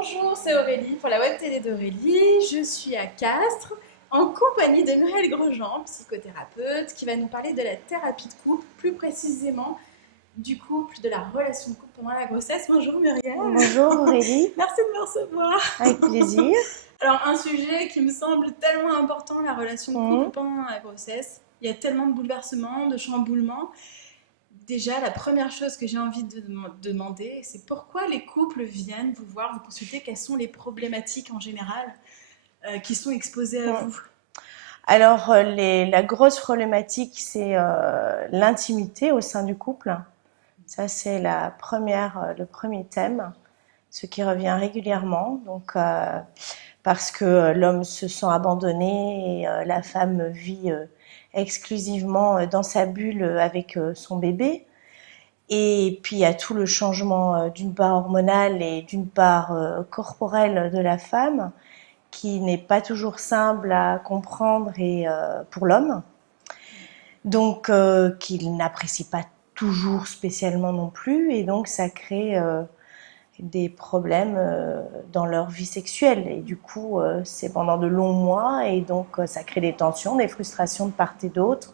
Bonjour, c'est Aurélie pour la web télé d'Aurélie. Je suis à Castres en compagnie de Muriel Grosjean, psychothérapeute, qui va nous parler de la thérapie de couple, plus précisément du couple, de la relation de couple pendant la grossesse. Bonjour Muriel. Bonjour Aurélie, Merci de me recevoir. avec plaisir. Alors, un sujet qui me semble tellement important, la relation de couple Mhm. pendant la grossesse. Il y a tellement de bouleversements, de chamboulements. Déjà, la première chose que j'ai envie de demander, c'est pourquoi les couples viennent vous voir, vous consulter, quelles sont les problématiques en général qui sont exposées à Mhm. vous. Alors, la grosse problématique, c'est l'intimité au sein du couple. Ça, c'est le premier thème, ce qui revient régulièrement. Donc, parce que l'homme se sent abandonné et la femme vit exclusivement dans sa bulle avec son bébé. Et puis il y a tout le changement d'une part hormonal et d'une part corporel de la femme qui n'est pas toujours simple à comprendre et pour l'homme, donc qu'il n'apprécie pas toujours spécialement non plus, et donc ça crée des problèmes dans leur vie sexuelle, et du coup c'est pendant de longs mois, et donc ça crée des tensions, des frustrations de part et d'autre,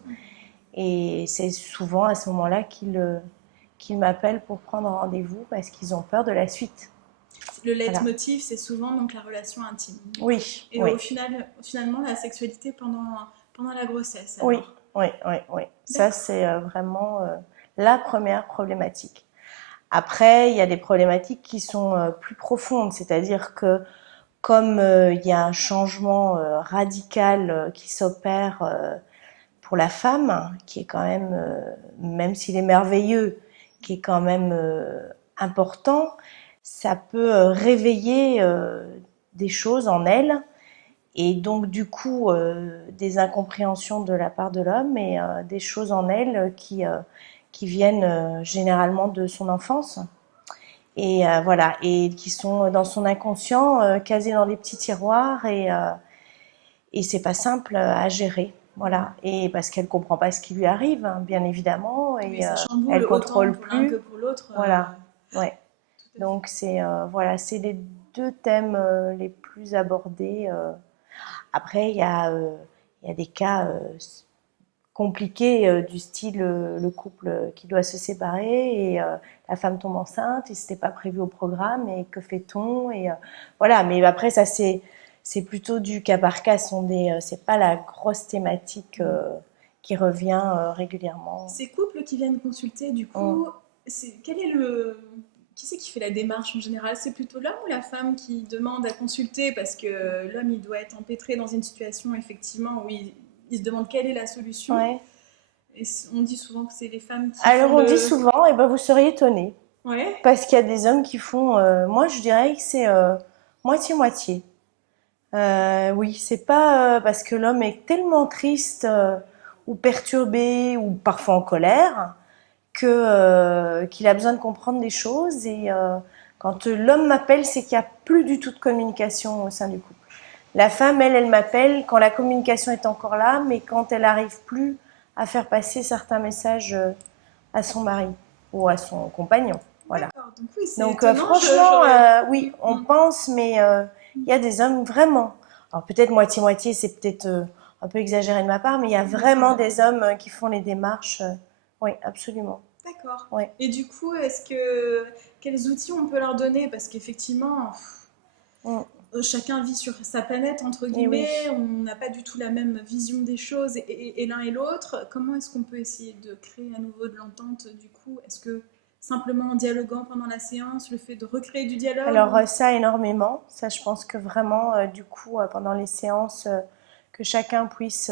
et c'est souvent à ce moment-là qu'ils m'appellent pour prendre rendez-vous parce qu'ils ont peur de la suite. Le Voilà. leitmotiv, c'est souvent donc la relation intime. Oui, Et oui, finalement, la sexualité pendant la grossesse, oui, alors. oui, oui, oui. Ça, D'accord. c'est vraiment la première problématique. Après, il y a des problématiques qui sont plus profondes, c'est-à-dire que comme il y a un changement radical qui s'opère pour la femme, qui est quand même, même s'il est merveilleux, qui est quand même important, ça peut réveiller des choses en elle, et donc du coup des incompréhensions de la part de l'homme, et des choses en elle qui viennent généralement de son enfance, et voilà, et qui sont dans son inconscient, casées dans des petits tiroirs, et c'est pas simple à gérer. Voilà, et parce qu'elle comprend pas ce qui lui arrive, hein, bien évidemment, Oui, et ça chamboule elle autant contrôle pour l'un que plus. pour l'autre. Voilà, ouais. Tout à fait. Donc c'est voilà, c'est les deux thèmes les plus abordés. Après, il y a des cas compliqués du style le couple qui doit se séparer, et la femme tombe enceinte et c'était pas prévu au programme, et que fait-on, et voilà. Mais après ça c'est plutôt du cas par cas, c'est pas la grosse thématique qui revient régulièrement. Ces couples qui viennent consulter, du Mm. coup, quel est le... Qui c'est qui fait la démarche en général? C'est plutôt l'homme ou la femme qui demande à consulter parce que l'homme il doit être empêtré dans une situation effectivement où il se demande quelle est la solution. Ouais. Et on dit souvent que c'est les femmes qui Alors font on dit le... souvent, et ben vous seriez étonnés, Ouais, parce qu'il y a des hommes qui font, moi je dirais que c'est moitié-moitié. Oui, c'est pas parce que l'homme est tellement triste ou perturbé ou parfois en colère que qu'il a besoin de comprendre des choses, et quand l'homme m'appelle, c'est qu'il y a plus du tout de communication au sein du couple. La femme, elle m'appelle quand la communication est encore là, mais quand elle arrive plus à faire passer certains messages à son mari ou à son compagnon. Voilà. d'accord. Donc oui, c'est Donc étonnant. franchement, J'aurais... oui, on pense, mais il y a des hommes vraiment. Alors peut-être moitié-moitié, c'est peut-être un peu exagéré de ma part, mais il y a Non, vraiment mais... des hommes qui font les démarches. Oui, absolument. D'accord. Oui. Et du coup, est-ce que... Quels outils on peut leur donner? Parce qu'effectivement, Mm. chacun vit sur sa planète, entre Et oui. guillemets, on n'a pas du tout la même vision des choses et l'un et l'autre. Comment est-ce qu'on peut essayer de créer à nouveau de l'entente du coup? Est-ce que simplement en dialoguant pendant la séance, le fait de recréer du dialogue Alors ou... ça énormément. Ça, je pense que vraiment, du coup, pendant les séances, que chacun puisse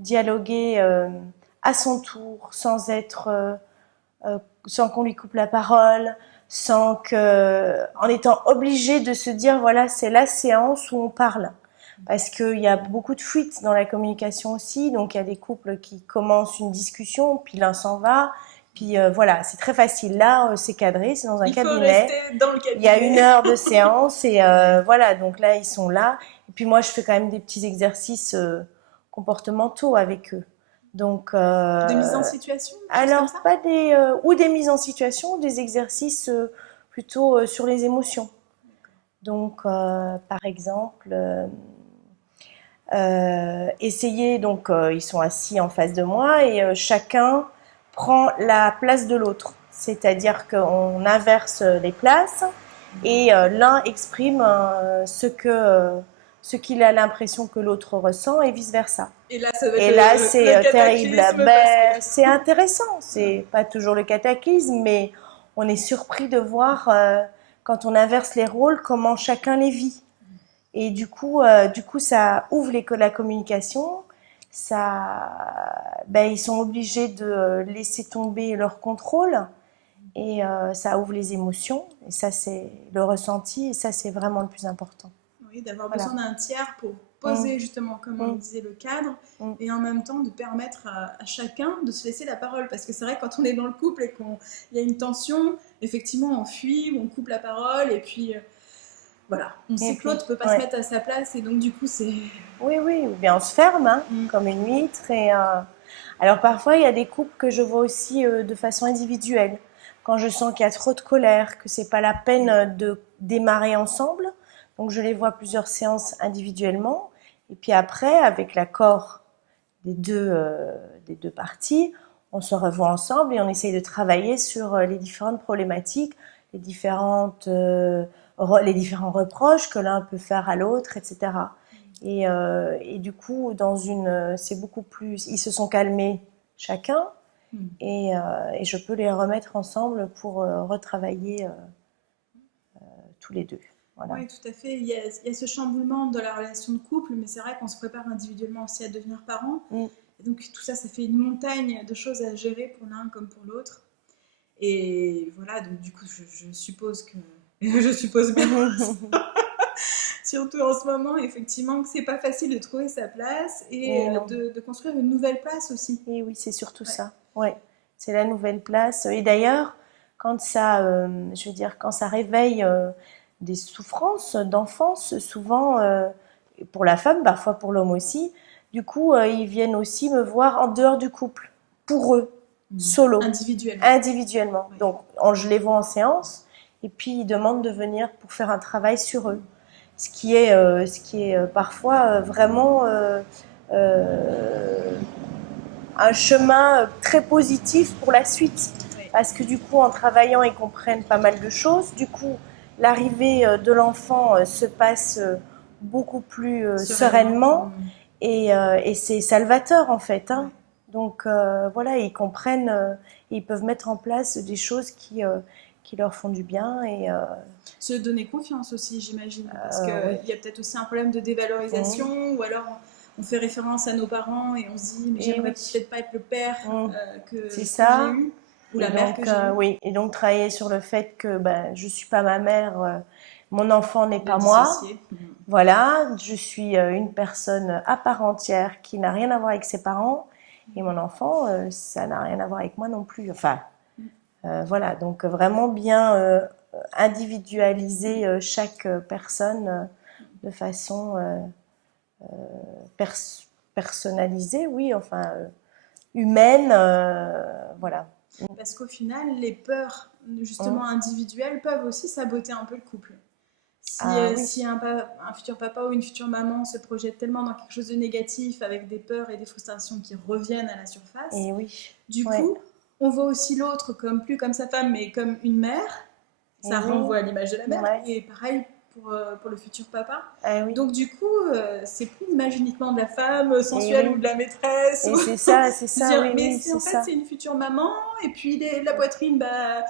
dialoguer à son tour, sans être sans qu'on lui coupe la parole, sans que, en étant obligé de se dire voilà, c'est la séance où on parle. Parce qu'il y a beaucoup de fuites dans la communication aussi, donc il y a des couples qui commencent une discussion, puis l'un s'en va, puis voilà, c'est très facile. Là, c'est cadré, c'est dans un Il faut cabinet, rester dans le il y a une cabinet. heure de séance, et voilà, donc là, ils sont là. Et puis moi, je fais quand même des petits exercices comportementaux avec eux. Donc, De mise en situation, des choses comme alors, ça? pas des, ou des mises en situation, ou des exercices plutôt sur les émotions. Donc, par exemple, essayer, donc ils sont assis en face de moi et chacun prend la place de l'autre. C'est-à-dire qu'on inverse les places et l'un exprime ce qu'il a l'impression que l'autre ressent et vice-versa. Et là, ça va être Et là, c'est le terrible. cataclysme parce Ben, que... c'est intéressant. C'est pas toujours le cataclysme, mais on est surpris de voir quand on inverse les rôles comment chacun les vit. Et du coup, ça ouvre la communication. Ça, ben, ils sont obligés de laisser tomber leur contrôle et ça ouvre les émotions. Et ça, c'est le ressenti. Et ça, c'est vraiment le plus important. Oui, d'avoir Voilà. besoin d'un tiers pour Mm, poser justement, comme on le mm, disait, le cadre mm. et en même temps de permettre à chacun de se laisser la parole. Parce que c'est vrai, quand on est dans le couple et qu'il y a une tension, effectivement, on fuit ou on coupe la parole et puis voilà, on Et sait que puis, l'autre ne peut pas se ouais. mettre à sa place et donc du coup, c'est. Oui, oui, ou bien on se ferme, hein, Mm. comme une huître. Alors parfois, il y a des couples que je vois aussi de façon individuelle. Quand je sens qu'il y a trop de colère, que c'est pas la peine de démarrer ensemble, donc je les vois plusieurs séances individuellement. Et puis après, avec l'accord des deux parties, on se revoit ensemble et on essaye de travailler sur les différentes problématiques, les différents reproches que l'un peut faire à l'autre, etc. Et du coup, c'est beaucoup plus. Ils se sont calmés chacun Mm. et je peux les remettre ensemble pour retravailler tous les deux. Voilà. Oui, tout à fait. Il y a ce chamboulement de la relation de couple, mais c'est vrai qu'on se prépare individuellement aussi à devenir parents. Mm. Et donc tout ça, ça fait une montagne de choses à gérer pour l'un comme pour l'autre. Et voilà, donc du coup, je suppose que. Je suppose bien, surtout en ce moment, effectivement, que c'est pas facile de trouver sa place et Et non. de construire une nouvelle place aussi. Et oui, c'est surtout Ouais. ça. Ouais, c'est la nouvelle place. Et d'ailleurs, je veux dire, quand ça réveille des souffrances d'enfance, souvent pour la femme, parfois pour l'homme aussi, du coup, ils viennent aussi me voir en dehors du couple, pour eux, solo, Individuellement. individuellement. Ouais. Donc, je les vois en séance, et puis ils demandent de venir pour faire un travail sur eux, ce qui est parfois vraiment euh, un chemin très positif pour la suite. Ouais. Parce que du coup, en travaillant, ils comprennent pas mal de choses. Du coup, l'arrivée de l'enfant se passe beaucoup plus sereinement. Et c'est salvateur en fait. Hein. Donc voilà, ils comprennent, ils peuvent mettre en place des choses qui leur font du bien. Se donner confiance aussi, j'imagine. Parce qu'il Oui. y a peut-être aussi un problème de dévalorisation, ou alors on fait référence à nos parents et on se dit, mais Et j'aimerais oui. peut-être pas être le père C'est que j'ai ça. eu, ou Et la mère que donc, j'ai eue. oui, et donc travailler sur le fait que ben, je suis pas ma mère, mon enfant n'est De pas moi. dissocier. Voilà, je suis une personne à part entière qui n'a rien à voir avec ses parents. Et mon enfant, ça n'a rien à voir avec moi non plus. Enfin, voilà, donc vraiment bien individualiser chaque personne de façon pers- personnalisée, oui, enfin humaine, voilà. Parce qu'au final, les peurs, justement individuelles, peuvent aussi saboter un peu le couple. Ah oui, Si un futur papa ou une future maman se projette tellement dans quelque chose de négatif avec des peurs et des frustrations qui reviennent à la surface, et oui, du ouais, coup, on voit aussi l'autre comme plus comme sa femme, mais comme une mère. et Ça oui, renvoie à l'image de la mère. ouais, Et pareil pour le futur papa. ah oui, Donc du coup, c'est plus l'image uniquement de la femme et sensuelle ou oui. de la maîtresse. Et c'est Se ça, dire, oui, mais oui, en c'est fait, ça. c'est une future maman. Et puis la poitrine, bah,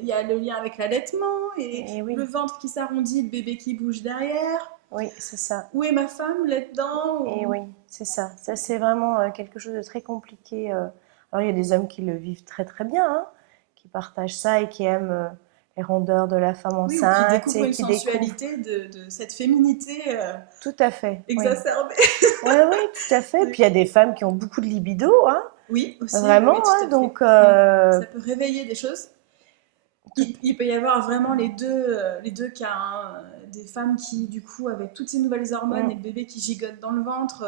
il y a le lien avec l'allaitement et Et le oui, ventre qui s'arrondit, le bébé qui bouge derrière. oui, c'est ça. Où est ma femme là-dedans? Et oui, c'est ça. Ça, c'est vraiment quelque chose de très compliqué. Alors, il y a des hommes qui le vivent très très bien, hein, qui partagent ça et qui aiment les rondeurs de la femme Oui, ou qui enceinte découvre et une qui découvrent. sensualité de cette féminité Tout à fait, oui. exacerbée. Oui, oui, tout à fait. Puis il y a des femmes qui ont beaucoup de libido, hein, Oui, aussi, oui, vraiment, oui, tout hein, à fait. donc Ça peut réveiller des choses. tout, Il peut y avoir vraiment les deux cas. Hein. Des femmes qui, du coup, avec toutes ces nouvelles hormones mm, et le bébé qui gigote dans le ventre,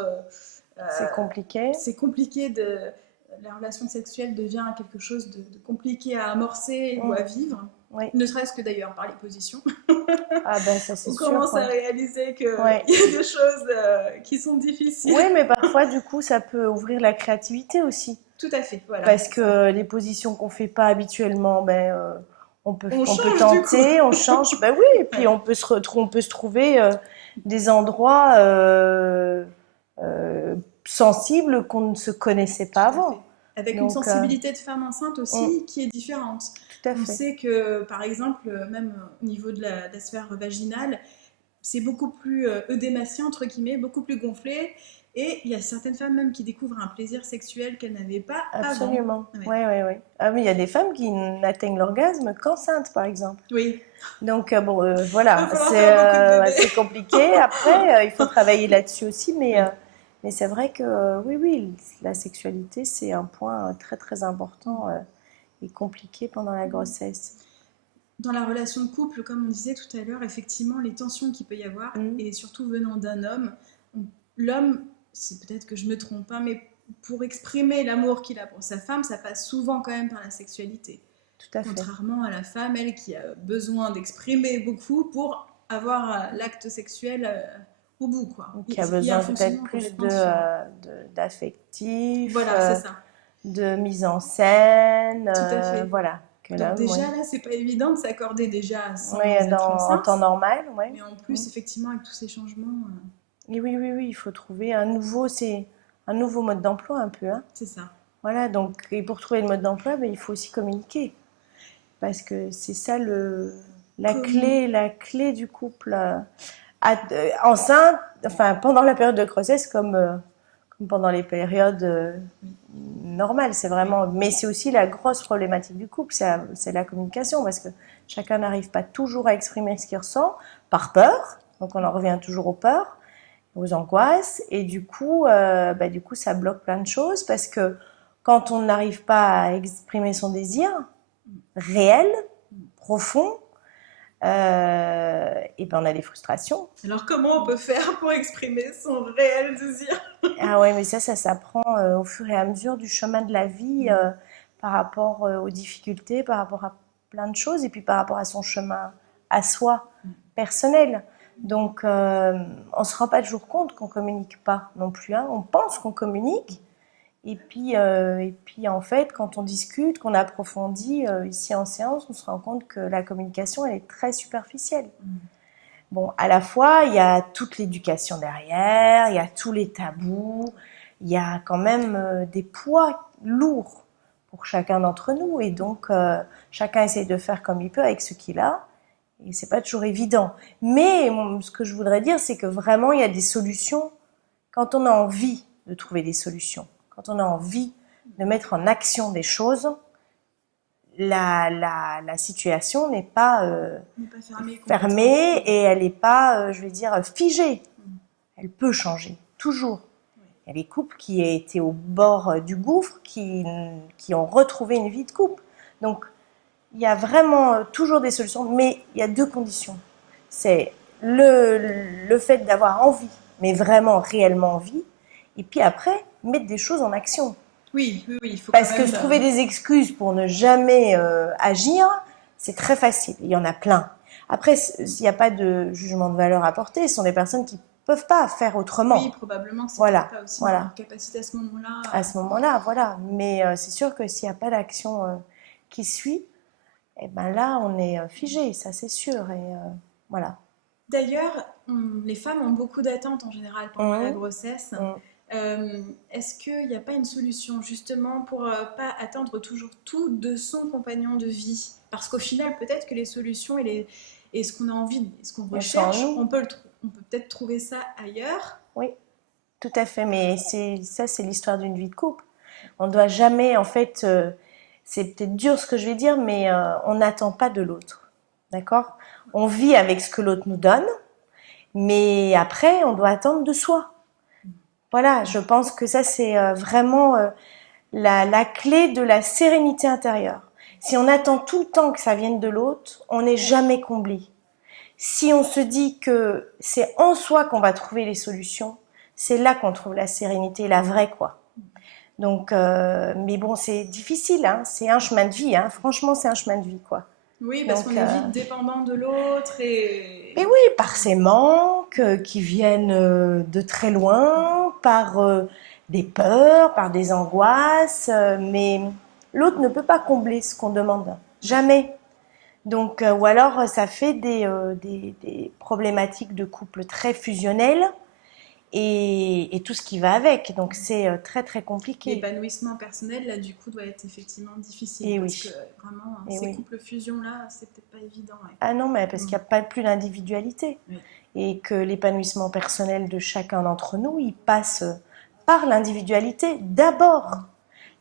c'est compliqué. c'est compliqué la relation sexuelle devient quelque chose de compliqué à amorcer ou Mm, à vivre. Oui. Ne serait-ce que d'ailleurs par les positions. Ah ben ça c'est On sûr. commence à Ouais. réaliser qu'il Ouais. y a des choses qui sont difficiles. Oui, mais parfois du coup ça peut ouvrir la créativité aussi. Tout à fait, voilà. Parce que les positions qu'on fait pas habituellement, ben, on peut On change du coup. tenter, on change, ben oui, et puis Ouais. on peut se trouver des endroits sensibles qu'on ne se connaissait pas Tout à fait. avant. Avec une Donc, sensibilité de femme enceinte on- aussi qui est différente. tout à On fait. sait que, par exemple, même au niveau de de la sphère vaginale, c'est beaucoup plus œdématieux, entre guillemets, beaucoup plus gonflé. Et il y a certaines femmes même qui découvrent un plaisir sexuel qu'elles n'avaient pas avant. Absolument. Ouais. Ouais, ouais, ouais. Ah oui, il y a des femmes qui n'atteignent l'orgasme qu'enceintes, par exemple. Oui, Donc, bon, il va voilà, falloir faire beaucoup de bébés. c'est compliqué. Après, il faut travailler là-dessus aussi, Oui. mais c'est vrai que, oui, oui, la sexualité, c'est un point très, très important et compliqué pendant la grossesse. Dans la relation de couple, comme on disait tout à l'heure, effectivement, les tensions qu'il peut y avoir, Mhm. et surtout venant d'un homme, l'homme, c'est peut-être que je me trompe, hein, mais pour exprimer l'amour qu'il a pour sa femme, ça passe souvent quand même par la sexualité. Tout à fait. Contrairement à la femme, elle, qui a besoin d'exprimer beaucoup pour avoir l'acte sexuel au bout, quoi. Donc, il y a Il y a un besoin peut-être fonctionnement plus complètement différent. d'affectif, Voilà, c'est ça. de mise en scène, Tout à fait. voilà, que Donc l'homme, oui. déjà, là, c'est pas évident de s'accorder déjà sans Oui, être en enceinte. temps normal, oui. Mais en plus, effectivement, avec tous ces changements, Et oui, oui, oui, il faut trouver c'est un nouveau mode d'emploi un peu, hein. c'est ça. Voilà, donc, et pour trouver le mode d'emploi, ben, il faut aussi communiquer. Parce que c'est ça la clé du couple. Enceinte, enfin, pendant la période de grossesse, comme pendant les périodes normales, c'est vraiment. Mais c'est aussi la grosse problématique du couple, c'est la communication, parce que chacun n'arrive pas toujours à exprimer ce qu'il ressent, par peur. Donc on en revient toujours aux peurs, aux angoisses, et du coup, ça bloque plein de choses, parce que quand on n'arrive pas à exprimer son désir réel, profond, et ben on a des frustrations. Alors, comment on peut faire pour exprimer son réel désir? Ah ouais, mais ça s'apprend au fur et à mesure du chemin de la vie, par rapport aux difficultés, par rapport à plein de choses, et puis par rapport à son chemin à soi, personnel. Donc, on ne se rend pas toujours compte qu'on ne communique pas non plus, hein. On pense qu'on communique, et puis en fait, quand on discute, qu'on approfondit ici en séance, on se rend compte que la communication, elle est très superficielle. Bon, à la fois, il y a toute l'éducation derrière, il y a tous les tabous, il y a quand même des poids lourds pour chacun d'entre nous. Et donc, chacun essaye de faire comme il peut avec ce qu'il a. Et c'est pas toujours évident. Mais ce que je voudrais dire, c'est que vraiment, il y a des solutions quand on a envie de trouver des solutions, quand on a envie de mettre en action des choses. La situation n'est pas fermée et elle n'est pas, je vais dire, figée. Elle peut changer, toujours. Il y a des couples qui étaient au bord du gouffre, qui ont retrouvé une vie de couple. Donc, il y a vraiment toujours des solutions, mais il y a deux conditions. C'est le fait d'avoir envie, mais vraiment réellement envie, et puis après, mettre des choses en action. Oui, il faut Parce quand que même... se trouver des excuses pour ne jamais agir, c'est très facile. Il y en a plein. Après, s'il n'y a pas de jugement de valeur à porter, ce sont des personnes qui ne peuvent pas faire autrement. Oui, probablement, c'est voilà, pas aussi voilà. leur capacité à ce moment-là. À ce moment-là, voilà. Mais c'est sûr que s'il n'y a pas d'action qui suit, eh ben là, on est figé, ça c'est sûr. Et voilà. D'ailleurs, les femmes ont beaucoup d'attentes en général pendant la grossesse. Est-ce qu'il n'y a pas une solution justement pour pas attendre toujours tout de son compagnon de vie? Parce qu'au final, peut-être que les solutions et ce qu'on a envie, ce qu'on recherche, on peut peut-être trouver ça ailleurs. Oui, tout à fait. Mais ça, c'est l'histoire d'une vie de couple. On ne doit jamais, en fait, c'est peut-être dur ce que je vais dire, mais on n'attend pas de l'autre. D'accord? On vit avec ce que l'autre nous donne, mais après, on doit attendre de soi. Voilà, je pense que ça, c'est vraiment la clé de la sérénité intérieure. Si on attend tout le temps que ça vienne de l'autre, on n'est jamais comblé. Si on se dit que c'est en soi qu'on va trouver les solutions, c'est là qu'on trouve la sérénité, la vraie, quoi. Donc, mais bon, c'est difficile, hein. C'est un chemin de vie, hein. Franchement, c'est un chemin de vie, quoi. Oui, parce Donc, qu'on est vite dépendant de l'autre mais oui, par ces manques qui viennent de très loin, par des peurs, par des angoisses, mais l'autre ne peut pas combler ce qu'on demande. Jamais. Donc, ou alors ça fait des problématiques de couple très fusionnelles et tout ce qui va avec. Donc, c'est très, très compliqué. l'épanouissement personnel, là, du coup, doit être effectivement difficile. Et Parce que oui, vraiment, et ces oui. couples fusion-là, c'est peut-être pas évident. Ouais. Ah non, mais parce qu'il n'y a pas plus d'individualité. Oui. Et que l'épanouissement personnel de chacun d'entre nous, il passe par l'individualité d'abord.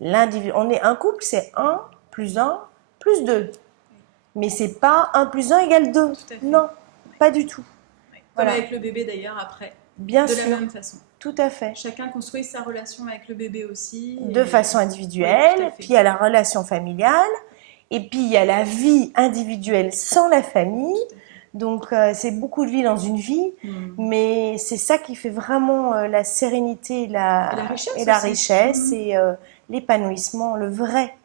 On est un couple, c'est un plus 2. Mais c'est pas un plus un égale 2. Tout à fait. Non, pas du tout. Ouais. Comme Voilà. avec le bébé d'ailleurs, après. Bien de sûr, la même façon. tout à fait. Chacun construit sa relation avec le bébé aussi. De façon Oui, individuelle, tout à fait. puis il y a la relation familiale, et puis il y a la vie individuelle sans la famille. Tout à fait. Donc c'est beaucoup de vie dans une vie, mais c'est ça qui fait vraiment la sérénité Et la richesse et l'épanouissement, le vrai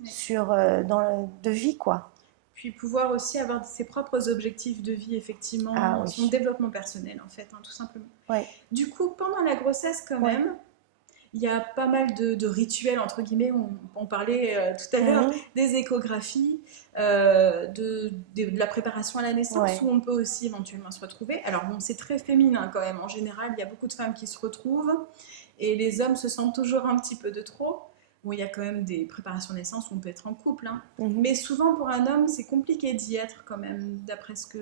de vie, quoi. Puis pouvoir aussi avoir ses propres objectifs de vie, effectivement, Ah oui. son développement personnel, en fait, hein, tout simplement. Ouais. Du coup, pendant la grossesse, quand Ouais. même, il y a pas mal de rituels, entre guillemets, on parlait tout à l'heure, des échographies, de la préparation à la naissance, où on peut aussi éventuellement se retrouver. Alors bon, c'est très féminin quand même, en général, il y a beaucoup de femmes qui se retrouvent, et les hommes se sentent toujours un petit peu de trop. Bon, il y a quand même des préparations de naissance où on peut être en couple, hein. Mais souvent pour un homme, c'est compliqué d'y être quand même, d'après ce que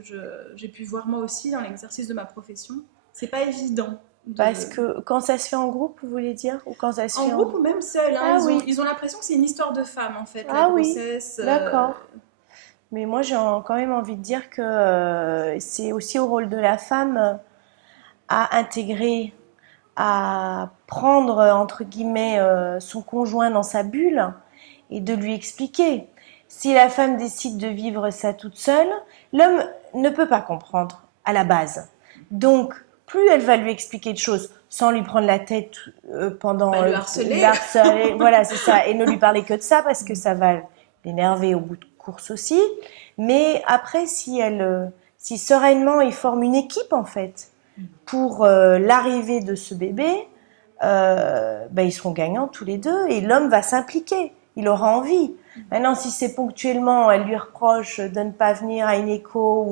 j'ai pu voir moi aussi dans l'exercice de ma profession. C'est pas évident. Parce que quand ça se fait en groupe, vous voulez dire, ou quand ça se fait en groupe ou même seul, hein, Ah, ils ont l'impression que c'est une histoire de femme en fait, la grossesse. Oui, d'accord. Mais moi, j'ai quand même envie de dire que c'est aussi au rôle de la femme à intégrer, à prendre, entre guillemets, son conjoint dans sa bulle et de lui expliquer. Si la femme décide de vivre ça toute seule, l'homme ne peut pas comprendre à la base. Donc, plus elle va lui expliquer de choses sans lui prendre la tête pendant... le harceler. Voilà, c'est ça. Et ne lui parler que de ça parce que ça va l'énerver au bout de course aussi. Mais après, si sereinement, ils forment une équipe en fait pour l'arrivée de ce bébé, ils seront gagnants tous les deux et l'homme va s'impliquer. Il aura envie. Maintenant, si c'est ponctuellement, elle lui reproche de ne pas venir à une écho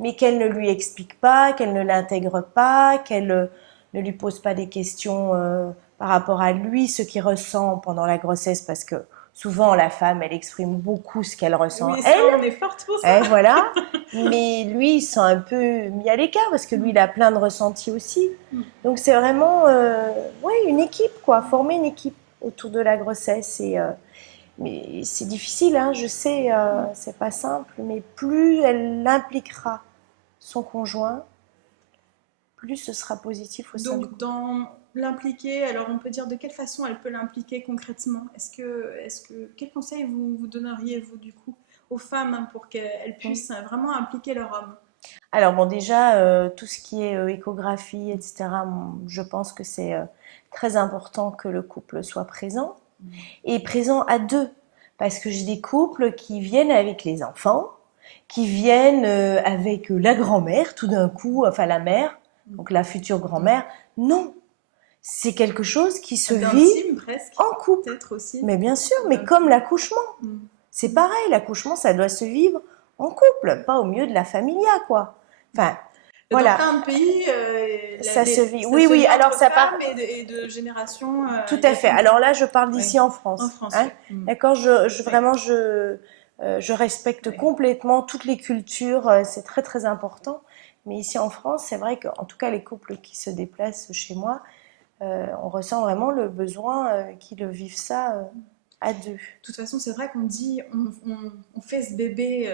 mais qu'elle ne lui explique pas, qu'elle ne l'intègre pas, qu'elle ne lui pose pas des questions par rapport à lui, ce qu'il ressent pendant la grossesse, parce que souvent la femme, elle exprime beaucoup ce qu'elle ressent. Oui, ça, on est forte pour ça. Voilà. Mais lui, il se sent un peu mis à l'écart parce que lui, il a plein de ressentis aussi. Donc c'est vraiment, une équipe, quoi. Former une équipe autour de la grossesse mais c'est difficile, hein, je sais, c'est pas simple, mais plus elle impliquera son conjoint, plus ce sera positif au sein du couple. Donc, dans l'impliquer, alors on peut dire de quelle façon elle peut l'impliquer concrètement ? Quel conseil vous donneriez, vous, du coup, aux femmes hein, pour qu'elles puissent vraiment impliquer leur homme ? Alors bon, déjà, tout ce qui est échographie, etc., je pense que c'est très important que le couple soit présent. Et présent à deux, parce que j'ai des couples qui viennent avec les enfants, qui viennent avec la grand-mère tout d'un coup, enfin la mère, donc la future grand-mère. Non, c'est quelque chose qui se vit presque, en couple. Peut-être aussi. Mais bien sûr, mais comme l'accouchement. C'est pareil, l'accouchement, ça doit se vivre en couple, pas au milieu de la familia, quoi. Enfin, voilà. Dans plein de pays, ça se vit. Oui, alors ça part et de génération. Tout à fait. Alors là, je parle d'ici en France. En France, hein. D'accord. Je respecte complètement toutes les cultures. C'est très très important. Mais ici en France, c'est vrai qu'en tout cas les couples qui se déplacent chez moi, on ressent vraiment le besoin qu'ils vivent ça à deux. De toute façon, c'est vrai qu'on dit, on fait ce bébé.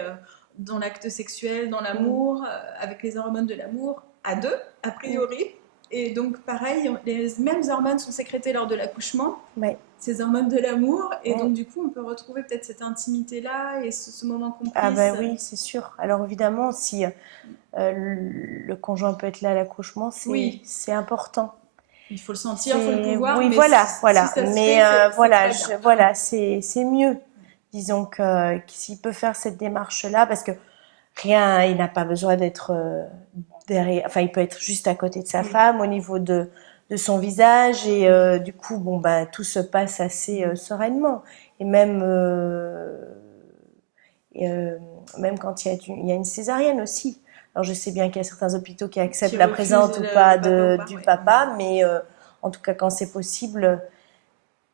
Dans l'acte sexuel, dans l'amour, avec les hormones de l'amour, à deux, a priori. Et donc, pareil, les mêmes hormones sont sécrétées lors de l'accouchement, ces hormones de l'amour. Et donc, du coup, on peut retrouver peut-être cette intimité-là et ce moment complice. Ah oui, c'est sûr. Alors, évidemment, si le conjoint peut être là à l'accouchement, c'est important. Il faut le sentir, il faut le pouvoir. Oui, mais voilà. Si ça se fait, c'est mieux. Disons que s'il peut faire cette démarche-là, parce que rien, il n'a pas besoin d'être derrière, enfin, il peut être juste à côté de sa femme au niveau de son visage et du coup, bon, ben, tout se passe assez sereinement. Et même quand il y a une césarienne aussi. Alors, je sais bien qu'il y a certains hôpitaux qui acceptent la présence ou pas du papa, mais en tout cas, quand c'est possible,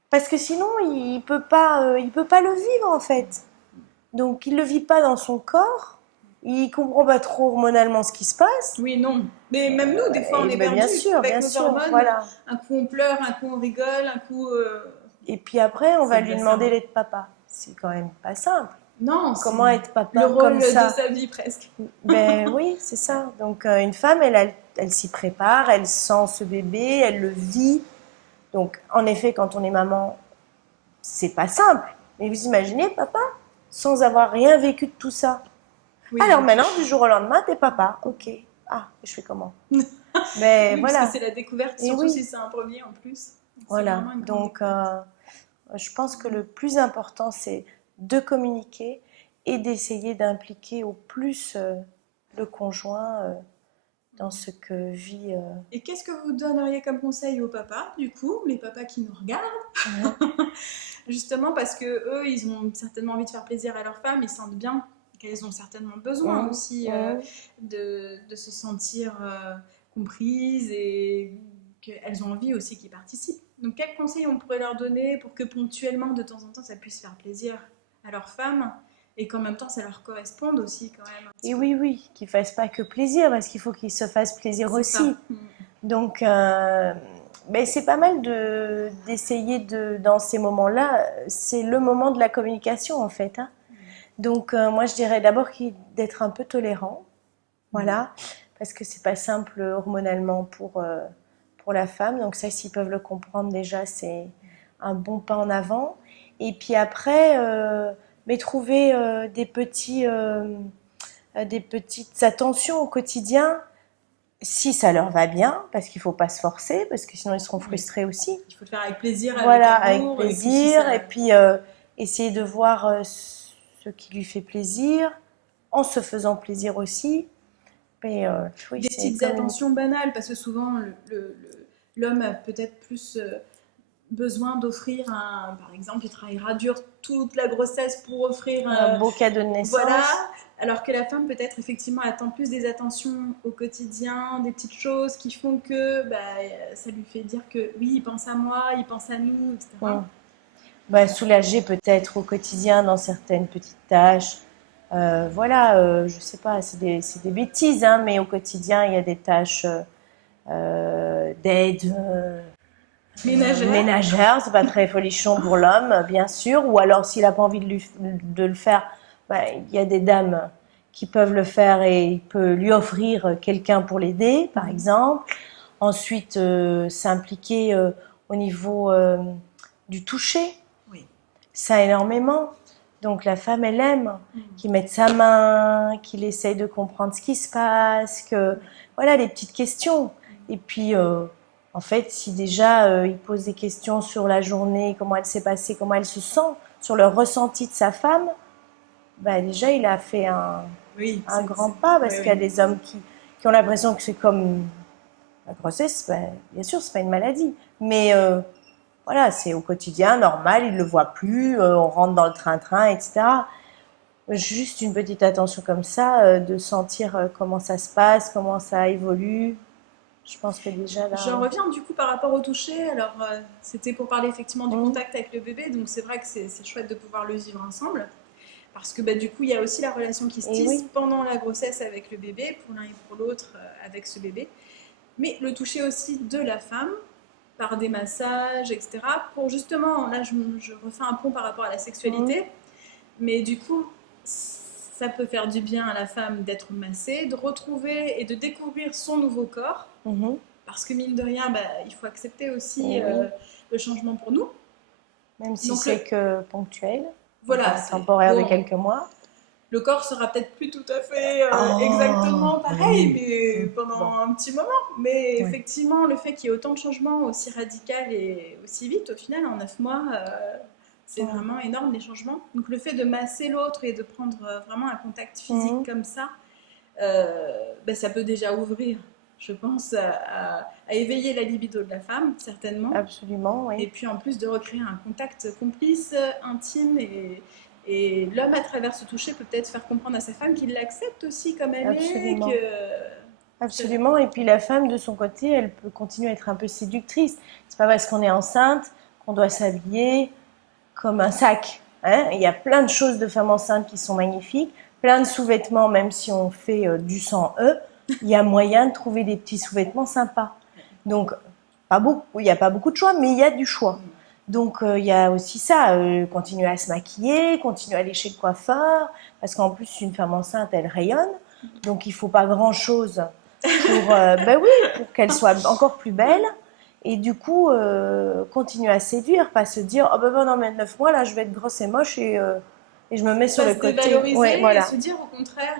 parce que sinon, il peut pas le vivre en fait. Donc, il le vit pas dans son corps. Il comprend pas trop hormonalement ce qui se passe. Oui, non. Mais même nous, des fois, on est perdus avec nos hormones. Voilà. Un coup, on pleure, un coup, on rigole, un coup... Et puis après, on va lui demander d'être papa. C'est quand même pas simple. Non, comment être papa le rôle comme ça de sa vie presque. Ben oui, c'est ça. Donc une femme, elle s'y prépare, elle sent ce bébé, elle le vit. Donc en effet, quand on est maman, c'est pas simple. Mais vous imaginez, papa, sans avoir rien vécu de tout ça. Oui, alors maintenant, du jour au lendemain, t'es papa. Ok. Ah, je fais comment? Mais oui, voilà. Parce que c'est la découverte, surtout si c'est un premier en plus. Voilà. Donc je pense que le plus important, c'est de communiquer et d'essayer d'impliquer au plus le conjoint dans ce que vit. Et qu'est-ce que vous donneriez comme conseil aux papas, du coup, les papas qui nous regardent Justement parce que eux, ils ont certainement envie de faire plaisir à leurs femmes, ils sentent bien qu'elles ont certainement besoin aussi de se sentir comprises et qu'elles ont envie aussi qu'ils participent. Donc quels conseils on pourrait leur donner pour que ponctuellement, de temps en temps, ça puisse faire plaisir à leurs femmes et qu'en même temps, ça leur corresponde aussi quand même. Et oui, qu'ils ne fassent pas que plaisir, parce qu'il faut qu'ils se fassent plaisir aussi. Donc, c'est pas mal d'essayer dans ces moments-là, c'est le moment de la communication en fait. Hein. Donc, moi je dirais d'abord d'être un peu tolérant, voilà, parce que c'est pas simple hormonalement pour la femme. Donc ça, s'ils peuvent le comprendre déjà, c'est un bon pas en avant. Et puis après... mais trouver des petites attentions au quotidien, si ça leur va bien, parce qu'il ne faut pas se forcer, parce que sinon ils seront frustrés aussi. Il faut le faire avec plaisir, voilà, avec plaisir, et puis essayer de voir ce qui lui fait plaisir, en se faisant plaisir aussi. Mais, des petites attentions banales, parce que souvent l'homme a peut-être plus... besoin d'offrir par exemple, il travaillera dur toute la grossesse pour offrir un beau cadeau de naissance. Voilà, alors que la femme peut-être effectivement attend plus des attentions au quotidien, des petites choses qui font que ça lui fait dire que oui, il pense à moi, il pense à nous, etc. Soulager peut-être au quotidien dans certaines petites tâches. Je sais pas, c'est des bêtises, hein, mais au quotidien, il y a des tâches d'aide. Ménagère, c'est pas très folichon pour l'homme, bien sûr. Ou alors, s'il n'a pas envie de le faire, il y a des dames qui peuvent le faire et il peut lui offrir quelqu'un pour l'aider, par exemple. Ensuite, s'impliquer au niveau du toucher. Oui. Ça énormément. Donc, la femme, elle aime qu'il mette sa main, qu'il essaye de comprendre ce qui se passe, voilà, les petites questions. Et puis... en fait, si déjà il pose des questions sur la journée, comment elle s'est passée, comment elle se sent, sur le ressenti de sa femme, déjà il a fait un grand pas, parce qu'il y a des hommes qui ont l'impression que c'est comme la grossesse, bien sûr, c'est pas une maladie, mais voilà, c'est au quotidien, normal, il le voit plus, on rentre dans le train-train, etc. Juste une petite attention comme ça, de sentir comment ça se passe, comment ça évolue. Je pense que déjà là... J'en reviens du coup par rapport au toucher. Alors, c'était pour parler effectivement du contact avec le bébé. Donc, c'est vrai que c'est chouette de pouvoir le vivre ensemble. Parce que du coup, il y a aussi la relation qui se tisse pendant la grossesse avec le bébé, pour l'un et pour l'autre avec ce bébé. Mais le toucher aussi de la femme, par des massages, etc. Pour justement, là, je refais un pont par rapport à la sexualité. Mais du coup... ça peut faire du bien à la femme d'être massée, de retrouver et de découvrir son nouveau corps. Parce que mine de rien, il faut accepter aussi le changement pour nous. Même si c'est que ponctuel, voilà, temporaire de quelques mois. Le corps sera peut-être plus tout à fait exactement pareil, mais pendant un petit moment. Mais effectivement, le fait qu'il y ait autant de changements aussi radical et aussi vite, au final, en 9 mois... C'est vraiment énorme les changements. Donc le fait de masser l'autre et de prendre vraiment un contact physique comme ça, ça peut déjà ouvrir, je pense, à éveiller la libido de la femme, certainement. Absolument, oui. Et puis en plus de recréer un contact complice, intime, et l'homme à travers ce toucher peut peut-être faire comprendre à sa femme qu'il l'accepte aussi comme elle Absolument. est. Absolument. Et puis la femme, de son côté, elle peut continuer à être un peu séductrice. C'est pas parce qu'on est enceinte qu'on doit s'habiller comme un sac. Hein. Il y a plein de choses de femmes enceintes qui sont magnifiques, plein de sous-vêtements, même si on fait du sans E, il y a moyen de trouver des petits sous-vêtements sympas. Donc, pas beaucoup, il n'y a pas beaucoup de choix, mais il y a du choix. Donc, il y a aussi ça, continuer à se maquiller, continuer à aller chez le coiffeur, parce qu'en plus, une femme enceinte, elle rayonne, donc il ne faut pas grand-chose pour qu'elle soit encore plus belle. Et du coup, continuer à séduire, pas se dire, oh ben non, mais 9 mois, là, je vais être grosse et moche et je me mets sur le côté. Dévaloriser voilà. et se dire au contraire,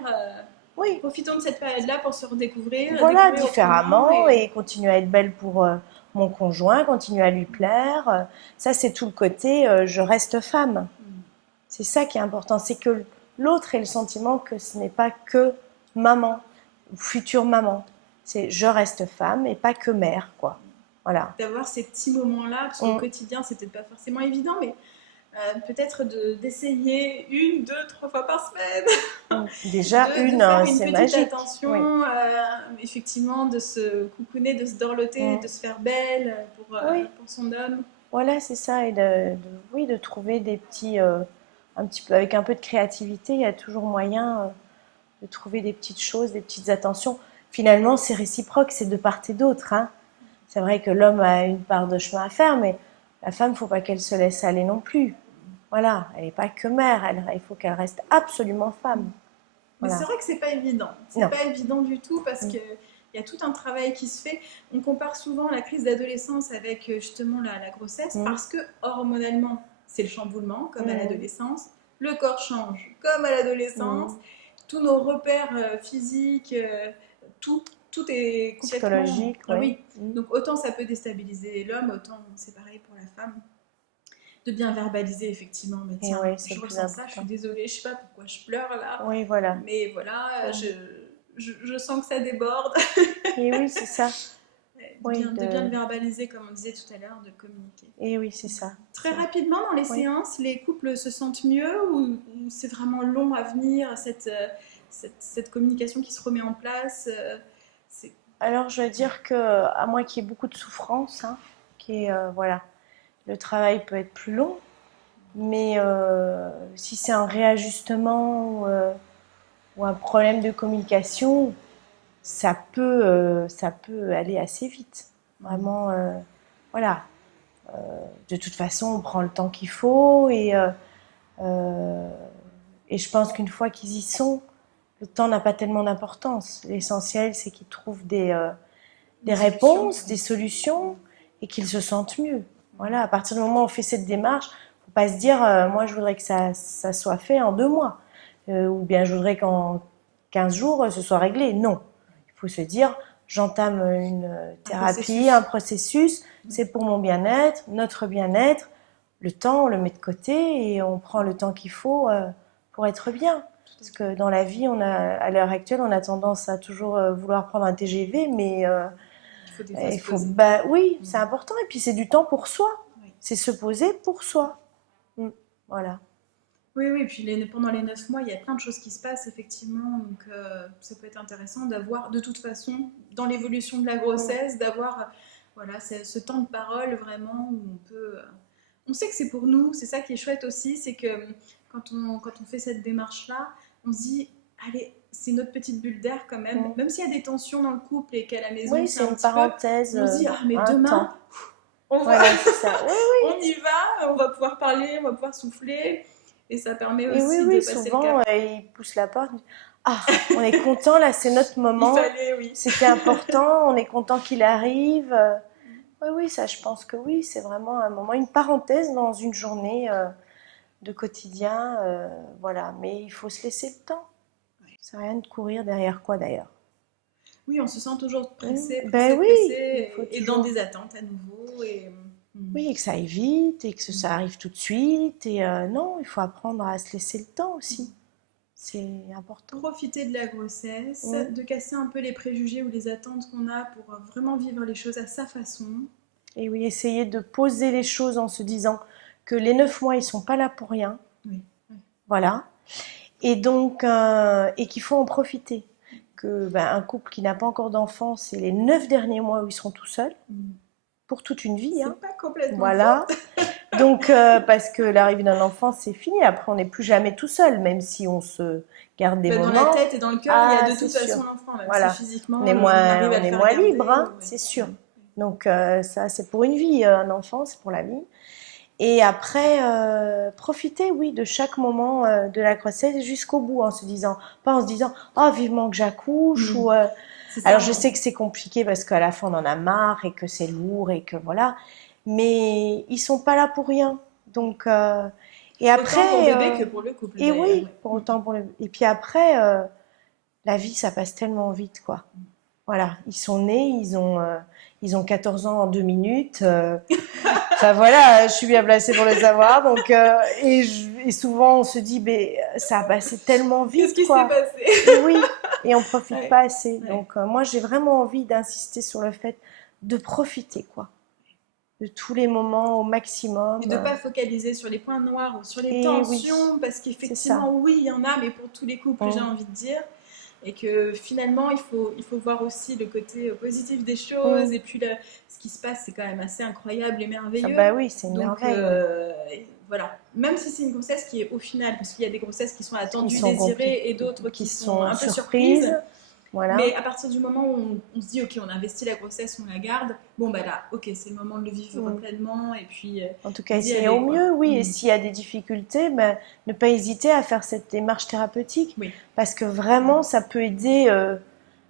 oui. Profitons de cette période-là pour se redécouvrir. Voilà, différemment et continuer à être belle pour mon conjoint, continuer à lui plaire. Ça, c'est tout le côté je reste femme. C'est ça qui est important, c'est que l'autre ait le sentiment que ce n'est pas que maman, future maman. C'est je reste femme et pas que mère, quoi. Voilà. D'avoir ces petits moments-là, parce qu'au quotidien, c'est peut-être pas forcément évident, mais peut-être d'essayer 1, 2, 3 fois par semaine. Déjà, de faire une petite magique. attention, effectivement, de se coucouner, de se dorloter, de se faire belle pour son homme. Voilà, c'est ça. Et de trouver des petits, un petit peu, avec un peu de créativité, il y a toujours moyen de trouver des petites choses, des petites attentions. Finalement, c'est réciproque, c'est de part et d'autre. Hein. C'est vrai que l'homme a une part de chemin à faire, mais la femme, il ne faut pas qu'elle se laisse aller non plus. Voilà, elle n'est pas que mère, il faut qu'elle reste absolument femme. Voilà. Mais c'est vrai que c'est pas évident. C'est pas évident du tout parce que il y a tout un travail qui se fait. On compare souvent la crise d'adolescence avec justement la grossesse parce que hormonalement, c'est le chamboulement comme à l'adolescence. Le corps change comme à l'adolescence. Tous nos repères physiques, tout est complètement... psychologique. Oui. Donc autant ça peut déstabiliser l'homme, autant c'est pareil pour la femme. De bien verbaliser effectivement, mais tiens, je ressens ça, je suis désolée, je sais pas pourquoi je pleure là, mais voilà, je sens que ça déborde. Et oui, c'est ça. De bien le verbaliser, comme on disait tout à l'heure, de communiquer. Et oui, c'est ça. Très rapidement, dans les séances, les couples se sentent mieux ou c'est vraiment long à venir, cette communication qui se remet en place Alors, je veux dire qu'à moins qu'il y ait beaucoup de souffrance, voilà, le travail peut être plus long, mais si c'est un réajustement ou un problème de communication, ça peut aller assez vite. Vraiment, voilà. De toute façon, on prend le temps qu'il faut et je pense qu'une fois qu'ils y sont, le temps n'a pas tellement d'importance. L'essentiel, c'est qu'ils trouvent des réponses, des solutions et qu'ils se sentent mieux. Voilà, à partir du moment où on fait cette démarche, il ne faut pas se dire moi je voudrais que ça soit fait en 2 mois ou bien je voudrais qu'en 15 jours ce soit réglé. Non, il faut se dire j'entame une thérapie, un processus, c'est pour mon bien-être, notre bien-être. Le temps, on le met de côté et on prend le temps qu'il faut pour être bien. Parce que dans la vie, à l'heure actuelle, on a tendance à toujours vouloir prendre un TGV, mais oui, c'est important. Et puis c'est du temps pour soi. Oui. C'est se poser pour soi. Voilà. Oui, et puis pendant les 9 mois, il y a plein de choses qui se passent, effectivement. Donc ça peut être intéressant d'avoir, de toute façon, dans l'évolution de la grossesse, d'avoir ce temps de parole vraiment où on sait que c'est pour nous. C'est ça qui est chouette aussi, c'est que quand on fait cette démarche-là, on se dit, allez, c'est notre petite bulle d'air quand même. Même s'il y a des tensions dans le couple et qu'à la maison, c'est une parenthèse. On se dit, mais demain, on y va, on va pouvoir parler, on va pouvoir souffler. Et ça permet aussi de passer souvent, le cap. Il pousse la porte. Ah, on est content, là, c'est notre moment. Il fallait, C'était important, on est content qu'il arrive. Oui, ça, je pense que oui, c'est vraiment un moment, une parenthèse dans une journée de quotidien. Voilà, mais il faut se laisser le temps. Ça n'a rien de courir derrière quoi, d'ailleurs. Oui, on se sent toujours pressé, pressé, et dans des attentes à nouveau. Oui, et que ça aille vite et que ça arrive tout de suite. Et non, il faut apprendre à se laisser le temps aussi. C'est important. Profiter de la grossesse, Mm. de casser un peu les préjugés ou les attentes qu'on a pour vraiment vivre les choses à sa façon. Et oui, essayer de poser les choses en se disant que les 9 mois, ils sont pas là pour rien. Oui. Oui. Voilà. Et donc, et qu'il faut en profiter. Que un couple qui n'a pas encore d'enfant, c'est les 9 derniers mois où ils seront tout seuls, pour toute une vie. C'est pas complètement voilà. Donc, parce que l'arrivée d'un enfant, c'est fini. Après, on n'est plus jamais tout seul, même si on se garde des moments. Dans la tête et dans le cœur, il y a de toute façon l'enfant, même voilà. si physiquement, on est on arrive à le faire moins garder, libre, hein, c'est sûr. Donc, ça, c'est pour une vie. Un enfant, c'est pour la vie. Et après, profiter, oui, de chaque moment de la grossesse jusqu'au bout, pas en se disant, oh, vivement que j'accouche, ou alors je sais que c'est compliqué parce qu'à la fin on en a marre et que c'est lourd et que voilà, mais ils sont pas là pour rien. Donc et après, autant pour le bébé que pour le couple. Et oui, pour autant pour le. Et puis après, la vie ça passe tellement vite, quoi. Voilà, ils sont nés, ils ont 14 ans en 2 minutes. Enfin voilà, je suis bien placée pour le savoir. Donc, et souvent on se dit, ça a passé tellement vite. Qu'est-ce qui s'est passé? Et oui, et on profite pas assez. Donc moi j'ai vraiment envie d'insister sur le fait de profiter, quoi, de tous les moments au maximum. Et de ne pas focaliser sur les points noirs ou sur les tensions, parce qu'effectivement, oui, il y en a, mais pour tous les couples, j'ai envie de dire. Et que finalement, il faut voir aussi le côté positif des choses. Et puis, ce qui se passe, c'est quand même assez incroyable et merveilleux. Ah bah oui, c'est une merveille. Voilà. Même si c'est une grossesse qui est au final, parce qu'il y a des grossesses qui sont attendues, désirées, et d'autres qui sont un peu surprises. Voilà. Mais à partir du moment où on se dit, ok, on investit la grossesse, on la garde, bon bah là, ok, c'est le moment de le vivre pleinement. Et puis, en tout cas, essayer au mieux, oui. Et s'il y a des difficultés, ne pas hésiter à faire cette démarche thérapeutique. Oui. Parce que vraiment, ça peut aider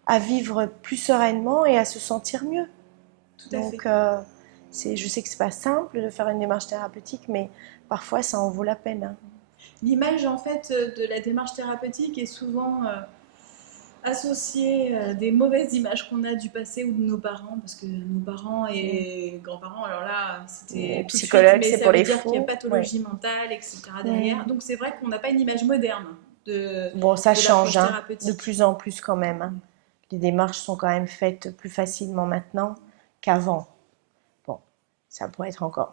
à vivre plus sereinement et à se sentir mieux. Tout à fait. Donc, je sais que c'est pas simple de faire une démarche thérapeutique, mais parfois, ça en vaut la peine. Hein. L'image, en fait, de la démarche thérapeutique est souvent associer des mauvaises images qu'on a du passé ou de nos parents, parce que nos parents et grands-parents, alors là, c'était tout psychologue, mais c'est ça pour veut les dire fous. qu'il y a pathologie mentale, etc. derrière. Donc c'est vrai qu'on n'a pas une image moderne ça de change de plus en plus quand même. Hein. Les démarches sont quand même faites plus facilement maintenant qu'avant. Bon, ça pourrait être encore...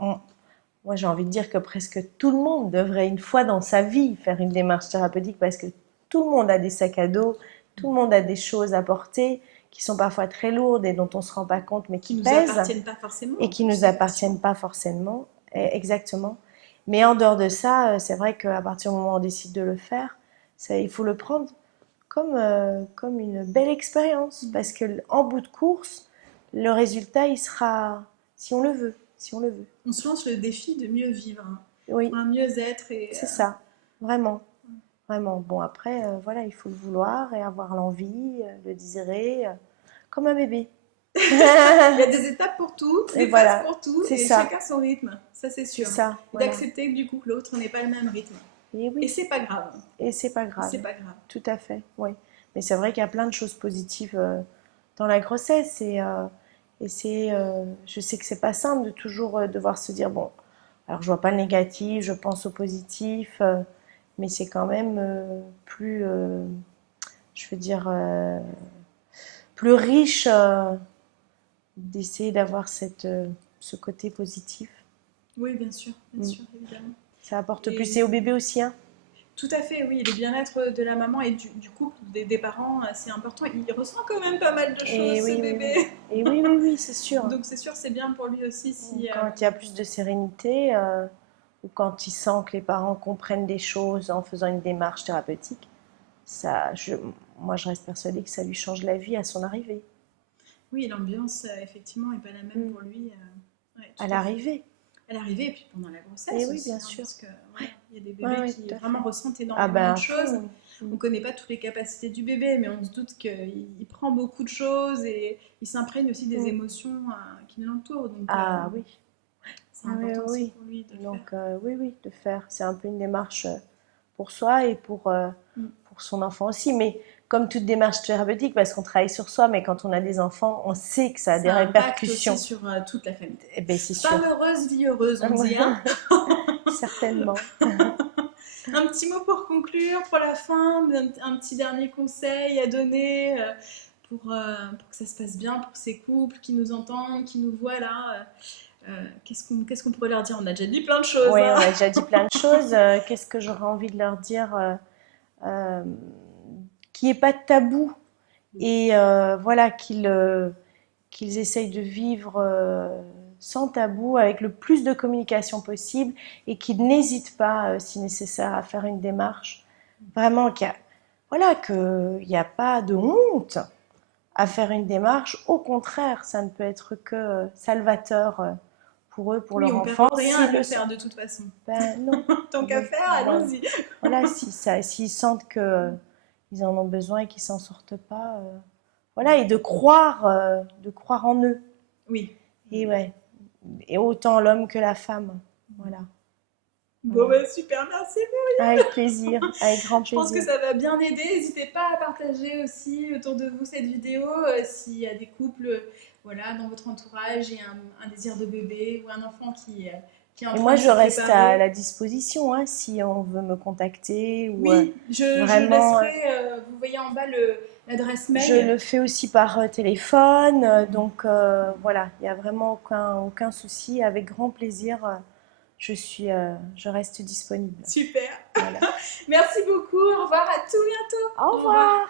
Moi, j'ai envie de dire que presque tout le monde devrait une fois dans sa vie faire une démarche thérapeutique parce que tout le monde a des sacs à dos, tout le monde a des choses à porter qui sont parfois très lourdes et dont on ne se rend pas compte, mais qui pèsent. Qui nous appartiennent pas forcément. Et qui nous appartiennent pas forcément, exactement. Mais en dehors de ça, c'est vrai qu'à partir du moment où on décide de le faire, il faut le prendre comme une belle expérience. Parce qu'en bout de course, le résultat, il sera, si on le veut. On se lance le défi de mieux vivre, oui. pour un mieux-être. C'est ça, vraiment. Vraiment. Bon, après, voilà, il faut le vouloir et avoir l'envie, le désirer, comme un bébé. Il y a des étapes pour tout, des phases pour tout, et chacun son rythme, ça c'est sûr. Ça, d'accepter que du coup l'autre n'est pas le même rythme. Et c'est pas grave. C'est pas grave. Tout à fait, oui. Mais c'est vrai qu'il y a plein de choses positives dans la grossesse je sais que c'est pas simple de toujours devoir se dire bon, alors je vois pas le négatif, je pense au positif, mais c'est quand même plus, je veux dire, plus riche d'essayer d'avoir ce côté positif. Oui, bien sûr, évidemment. Ça apporte plus, et au bébé aussi, hein. Tout à fait, oui, le bien-être de la maman et du couple, des parents, c'est important. Il ressent quand même pas mal de choses, ce bébé. Et oui, c'est sûr. Donc c'est sûr, c'est bien pour lui aussi. Quand il y a plus de sérénité, ou quand il sent que les parents comprennent des choses en faisant une démarche thérapeutique, moi je reste persuadée que ça lui change la vie à son arrivée. Oui, l'ambiance, effectivement, n'est pas la même pour lui. À l'arrivée. À l'arrivée et puis pendant la grossesse et oui, aussi, bien sûr. Parce que il y a des bébés qui vraiment ressentent énormément de choses. On ne connaît pas toutes les capacités du bébé, mais on se doute qu'il prend beaucoup de choses et il s'imprègne aussi des émotions qui l'entourent. Donc, oui. C'est important aussi pour lui de le faire. Oui, de faire. C'est un peu une démarche pour soi et pour son enfant aussi. Mais comme toute démarche thérapeutique, parce qu'on travaille sur soi, mais quand on a des enfants, on sait que ça a des Ça impacte répercussions. aussi sur toute la famille. Eh ben, c'est sûr. Femme heureuse, vie heureuse, on dit. Hein. Certainement. Un petit mot pour conclure, pour la fin, un petit dernier conseil à donner pour que ça se passe bien pour ces couples qui nous entendent, qui nous voient là. Qu'est-ce qu'on pourrait leur dire? On a déjà dit plein de choses. Oui, hein. on a déjà dit plein de choses. Qu'est-ce que j'aurais envie de leur dire? Qu'il n'y ait pas de tabou et voilà, qu'ils essayent de vivre sans tabou, avec le plus de communication possible et qu'ils n'hésitent pas, si nécessaire, à faire une démarche. Vraiment, voilà, qu'il n'y a pas de honte à faire une démarche. Au contraire, ça ne peut être que salvateur pour eux, pour Oui, leur on enfant. perd rien à le faire de toute façon. Ben non. Tant qu'à faire, Voilà. allons-y. Voilà, s'ils sentent que ils en ont besoin et qu'ils s'en sortent pas, voilà, et de croire en eux. Oui. Et ouais, et autant l'homme que la femme, voilà. Bon, bah, super, merci. Avec plaisir, avec grand Je pense que plaisir. ça va bien aider. N'hésitez pas à partager aussi autour de vous cette vidéo s'il y a des couples voilà, dans votre entourage et un désir de bébé ou un enfant qui est en Et train moi, de je se reste à préparer. la disposition, hein, si on veut me contacter ou Oui, je vraiment. laisserai, vous voyez en bas l'adresse Je mail. le fais aussi par téléphone, donc voilà, il n'y a vraiment aucun souci. Avec grand plaisir, je reste disponible. Super. Voilà. Merci beaucoup. Au revoir, à tout bientôt. Au revoir.